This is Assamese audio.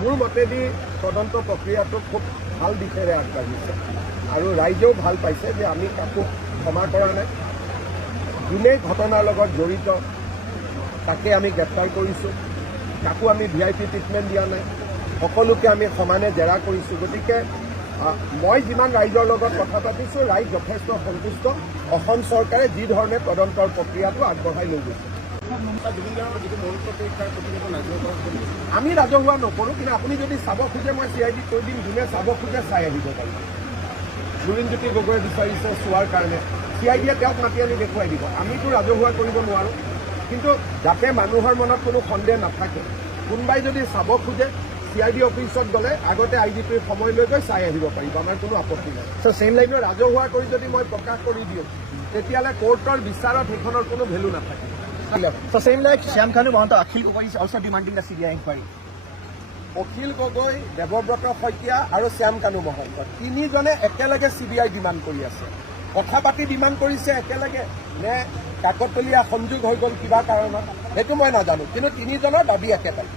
মোৰ মতেদি তদন্ত প্ৰক্ৰিয়াটো খুব ভাল দিশেৰে আগবাঢ়িছে আৰু ৰাইজেও ভাল পাইছে যে আমি কাকো ক্ষমা কৰা নাই। যোনে ঘটনাৰ লগত জড়িত তাকে আমি গ্ৰেপ্তাৰ কৰিছোঁ, কাকো আমি VIP ট্ৰিটমেণ্ট দিয়া নাই, সকলোকে আমি সমানে জেৰা কৰিছোঁ। গতিকে মই যিমান ৰাইজৰ লগত কথা পাতিছোঁ, ৰাইজ যথেষ্ট সন্তুষ্ট। অসম চৰকাৰে যি ধৰণে তদন্তৰ প্ৰক্ৰিয়াটো আগবঢ়াই লৈ গৈছে। আমি ৰাজহুৱা নকৰোঁ, কিন্তু আপুনি যদি চাব খোজে মই CID কৈ দিম, যোনে চাব খোজে চাই আহিব পাৰিব। লুৰিণজ্যোতি গগৈয়ে বিচাৰিছে চোৱাৰ কাৰণে, CIDয়ে তেওঁক মাতি আনি দেখুৱাই দিব। আমিতো ৰাজহুৱা কৰিব নোৱাৰোঁ, কিন্তু যাতে মানুহৰ মনত কোনো সন্দেহ নাথাকে, কোনোবাই যদি চাব খোজে CID অফিচত গ'লে আগতে IDPৰ সময় লৈ গৈ চাই আহিব পাৰিব, আমাৰ কোনো আপত্তি নাই। চেম লাইনত ৰাজহুৱা কৰি যদি মই প্ৰকাশ কৰি দিওঁ, তেতিয়াহ'লে কোৰ্টৰ বিচাৰত সেইখনৰ কোনো ভেলু নাথাকে। So same like Shyam Kanu Mahanta, Akhil Gogoi is also demanding the CBI inquiry. Akhil Gogoi, Debabrata Saikia আৰু শ্যাম কানু মহন্ত তিনিজনে একেলগে CBI ডিমাণ্ড কৰি আছে। কথা পাতি ডিমাণ্ড কৰিছে একেলগে নে কাকতলীয়া সংযোগ হৈ গ'ল কিবা কাৰণত, সেইটো মই নাজানো, কিন্তু তিনিজনৰ দাবী একেটাই।